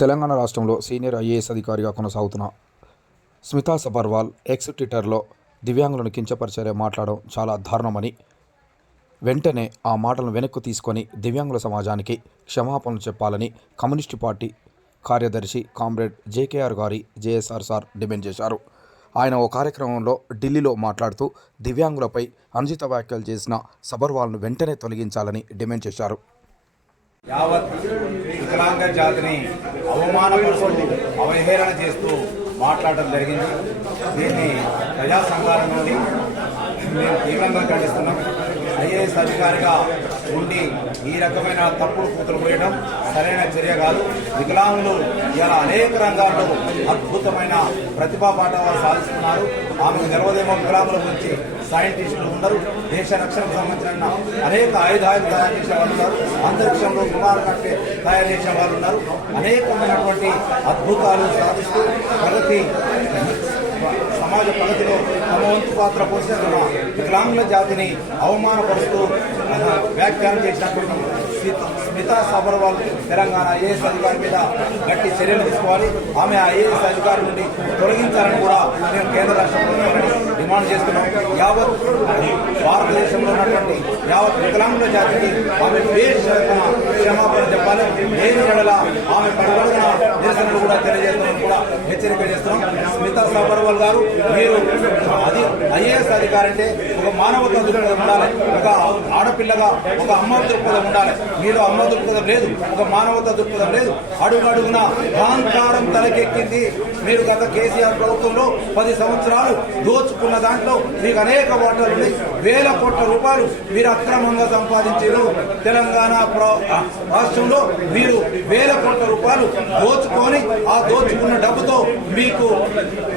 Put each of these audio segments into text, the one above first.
తెలంగాణ రాష్ట్రంలో senior IAS అధికారిగా కొనసాగుతున్న స్మితా సబర్వాల్ ఎక్స్ ట్విట్టర్లో దివ్యాంగులను కించపరిచేలా మాట్లాడడం చాలా దారుణమని, వెంటనే ఆ మాటలను వెనక్కు తీసుకొని దివ్యాంగుల సమాజానికి క్షమాపణలు చెప్పాలని కమ్యూనిస్టు పార్టీ కార్యదర్శి కామ్రేడ్ జేకేఆర్ గారి జేఎస్ఆర్ సార్ డిమాండ్ చేశారు. ఆయన ఓ కార్యక్రమంలో ఢిల్లీలో మాట్లాడుతూ దివ్యాంగులపై అనుచిత వ్యాఖ్యలు చేసిన సబర్వాల్ను వెంటనే తొలగించాలని డిమాండ్ చేశారు. యావత్ వికలాంగ జాతిని అవమానపరుస్తూ అవహేళన చేస్తూ మాట్లాడడం జరిగింది. దీన్ని ప్రజా సంఘాల నుండి మేము తీవ్రంగా ఖండిస్తున్నాం. ఐఏఎస్ అధికారిగా ఉండి ఈ రకమైన తప్పుడు కూతురు పోయడం సరైన చర్య కాదు. వికలాంగులు ఇలా అనేక రంగాల్లో అద్భుతమైన ప్రతిభా పాఠవాలు సాధిస్తున్నారు. ఆమెకు తెలవదేమో వికలాంగుల గురించి సైంటిస్టులు ఉన్నారు. దేశ రక్షణకు సంబంధించిన అనేక ఆయుధాలు తయారు చేసే వాళ్ళు ఉన్నారు. అంతరిక్షంలో విమానాలు కట్టే తయారు చేసే వాళ్ళు ఉన్నారు. అనేకమైనటువంటి అద్భుతాలు సాధిస్తూ సమాజ ప్రగతిలో తమ వంతు పాత్ర పోషిస్తున్న వికలాంగుల జాతిని అవమానపరుస్తూ వ్యాఖ్యానం చేసినటువంటి స్మితా సబర్వాల్ తెలంగాణ ఐఏఎస్ అధికారి మీద గట్టి చర్యలు తీసుకోవాలి. ఆమె ఐఏఎస్ అధికారి నుండి తొలగించాలని కూడా మేము కేంద్ర రాష్ట్ర ప్రభుత్వాన్ని డిమాండ్ చేస్తున్నాం. యావత్ భారతదేశంలో ఉన్నటువంటి యావత్ వికలాంగుల జాతికి ఆమె క్షమాపణ చెప్పాలి. లేని ఎడల ఆమె పడగలిగిన నిరసనలు కూడా తెలియజేస్తామని కూడా హెచ్చరిక చేస్తున్నాం. స్మితా సబర్వాల్ గారు, మీరు ఐఏఎస్ అధికారి అంటే ఒక మానవతా దృక్పథం ఉండాలి. ఒక ఆడపిల్లగా ఒక అమ్మ దృక్పథం ఉండాలి. మీరు అమ్మ దృక్పథం లేదు, ఒక మానవతా దృక్పథం లేదు. అడుగడుగున అహంకారం తలకెక్కింది. మీరు గత కేసీఆర్ ప్రభుత్వంలో 10 సంవత్సరాలు దోచుకున్న దాంట్లో మీకు అనేక ఓటర్లు, వేల కోట్ల రూపాయలు మీరు అక్రమంగా సంపాదించారు. తెలంగాణ రాష్ట్రంలో మీరు వేల కోట్ల రూపాయలు దోచుకొని ఆ దోచుకున్న డబ్బుతో మీకు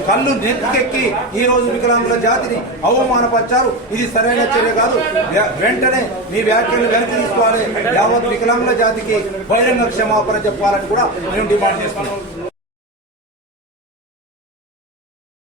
కళ్ళు నెత్తికెక్కి ఈ రోజు వికలాంగుల జాతిని అవమానపరిచారు. ఇది సరైన చర్య కాదు. వెంటనే మీ వ్యాఖ్యలు వెనక్కి తీసుకోవాలి. యావత్ వికలాంగుల జాతికి బహిరంగ క్షమాపణ చెప్పాలని కూడా మేము డిమాండ్ చేస్తున్నాం.